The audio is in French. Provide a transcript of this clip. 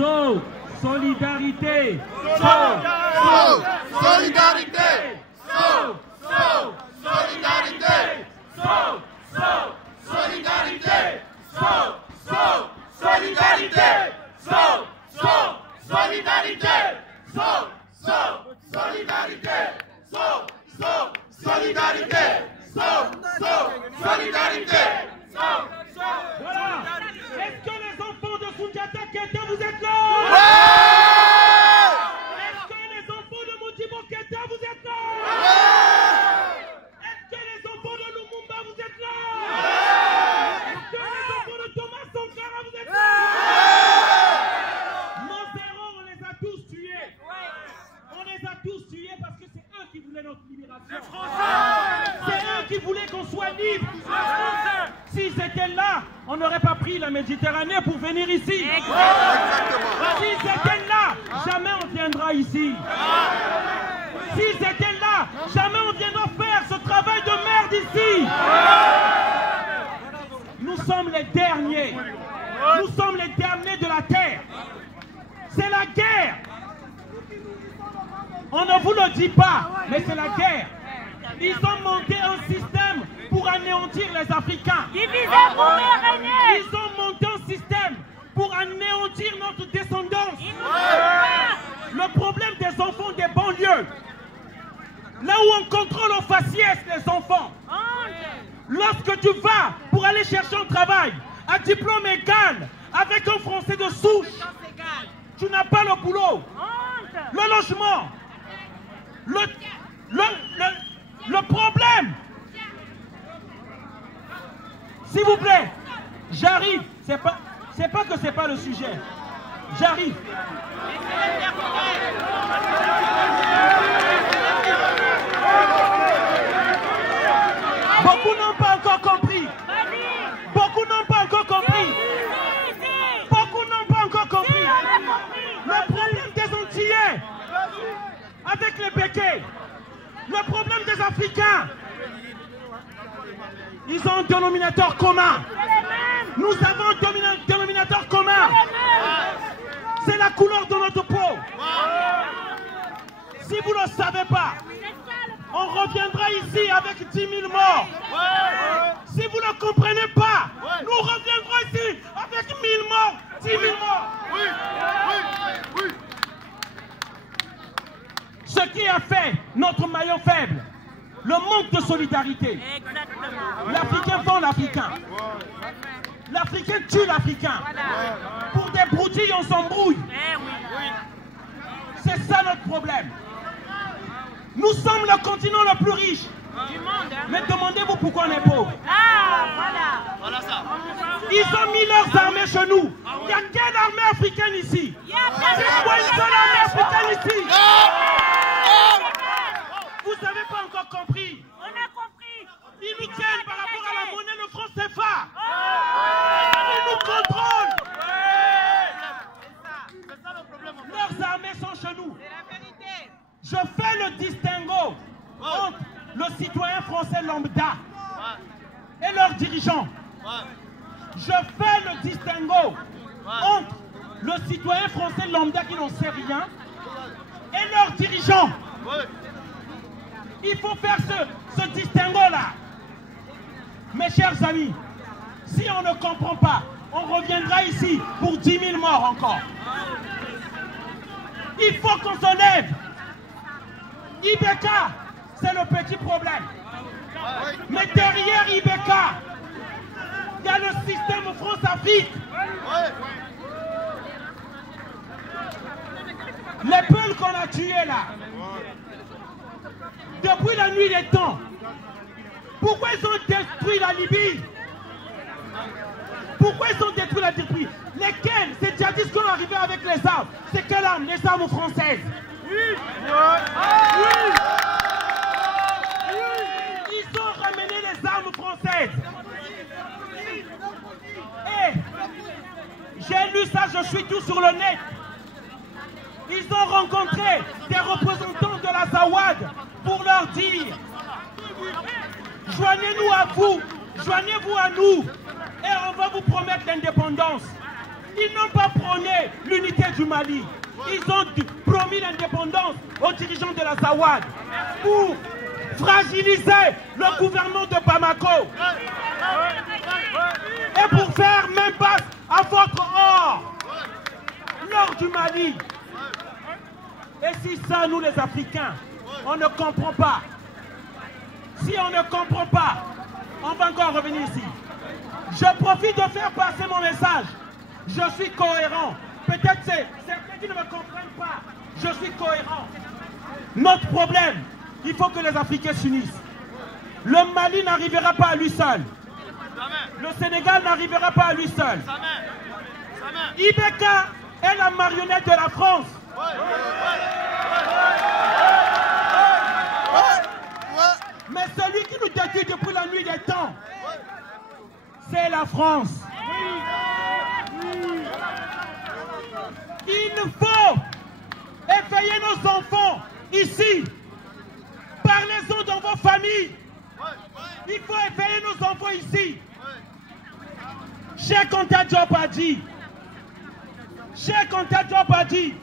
So, solidarité. Solidarité. Solidarité. Solidarité. Solidarité. Solidarité. Solidarité. Solidarité. Solidarité. Voilà. Est-ce que les enfants de Soundiata Keita, vous êtes là? Est-ce que les enfants de Modibo Keita, vous êtes là? Est-ce que les enfants de Lumumba, vous êtes là? Est-ce que les enfants de Thomas Sankara, vous êtes là? Nos héros, on les a tous tués. On les a tous tués parce que c'est eux qui voulaient notre libération. C'est eux qui voulaient qu'on soit libre. S'ils étaient là, on n'aurait pas pris la Méditerranée pour venir ici. S'ils étaient là, jamais on viendra ici. S'ils étaient là, jamais on viendra faire ce travail de merde ici. Nous sommes les derniers. Nous sommes les derniers de la terre. C'est la guerre. On ne vous le dit pas, mais c'est la guerre. Ils ont monté un système pour anéantir les Africains. Ils ont monté un système pour anéantir notre descendance. Le problème des enfants des banlieues, là où on contrôle au faciès les enfants, lorsque tu vas pour aller chercher un travail à diplôme égal avec un Français de souche, tu n'as pas le boulot, le logement, le problème. S'il vous plaît, j'arrive. C'est pas que c'est pas le sujet. J'arrive. Beaucoup n'ont pas encore compris. Beaucoup n'ont pas encore compris. Beaucoup n'ont pas encore compris. Le problème des Antillais avec les béquets. Le problème des Africains. Ils ont un dénominateur commun. Nous avons un dénominateur commun. C'est la couleur de notre peau. Si vous ne le savez pas, on reviendra ici avec 10 000 morts. Si vous ne comprenez pas, nous reviendrons ici avec 1000 morts, 10 000 morts. Ce qui a fait notre maillon faible, le manque de solidarité. L'Africain vend l'Africain. L'Africain tue l'Africain. Pour des broutilles, on s'embrouille. C'est ça notre problème. Nous sommes le continent le plus riche. Mais demandez-vous pourquoi on est pauvre. Ils ont mis leurs armées chez nous. Il n'y a quelle armée africaine ici? C'est quoi une seule armée africaine ici? Vous n'avez pas encore compris. On a compris. Ils nous tiennent par rapport à la monnaie, le franc CFA. Ils nous contrôlent. Leurs armées sont chez nous. Je fais le distinguo entre le citoyen français lambda et leurs dirigeants. Je fais le distinguo entre le citoyen français lambda qui n'en sait rien et leurs dirigeants. Il faut faire ce distinguo-là. Mes chers amis, si on ne comprend pas, on reviendra ici pour 10 000 morts encore. Il faut qu'on se lève. Ibeka, c'est le petit problème. Mais derrière Ibeka, il y a le système France-Afrique. Les peuples qu'on a tués là, depuis la nuit des temps, pourquoi ils ont détruit la Libye? Pourquoi ils ont détruit la Libye? Lesquels? Ces djihadistes qui sont arrivés avec les armes. C'est quelles armes? Les armes françaises. Ils ont ramené les armes françaises. Et j'ai lu ça, je suis tout sur le net. Ils ont rencontré des représentants de la Zawad pour leur dire: joignez-nous à vous, joignez-vous à nous et on va vous promettre l'indépendance. Ils n'ont pas prôné l'unité du Mali. Ils ont promis l'indépendance aux dirigeants de la Zawad pour fragiliser le gouvernement de Bamako et pour faire main basse à votre or, l'or du Mali. Et si ça, nous les Africains, on ne comprend pas, si on ne comprend pas, on va encore revenir ici. Je profite de faire passer mon message. Je suis cohérent. Peut-être c'est certains qui ne me comprennent pas. Je suis cohérent. Notre problème, il faut que les Africains s'unissent. Le Mali n'arrivera pas à lui seul. Le Sénégal n'arrivera pas à lui seul. Ibeka est la marionnette de la France. Mais celui qui nous détient depuis la nuit des temps, c'est la France. Il faut éveiller nos enfants ici. Parlez-en dans vos familles. Il faut éveiller nos enfants ici. Cheikh Anta Diop a dit. Cheikh Anta Diop a dit.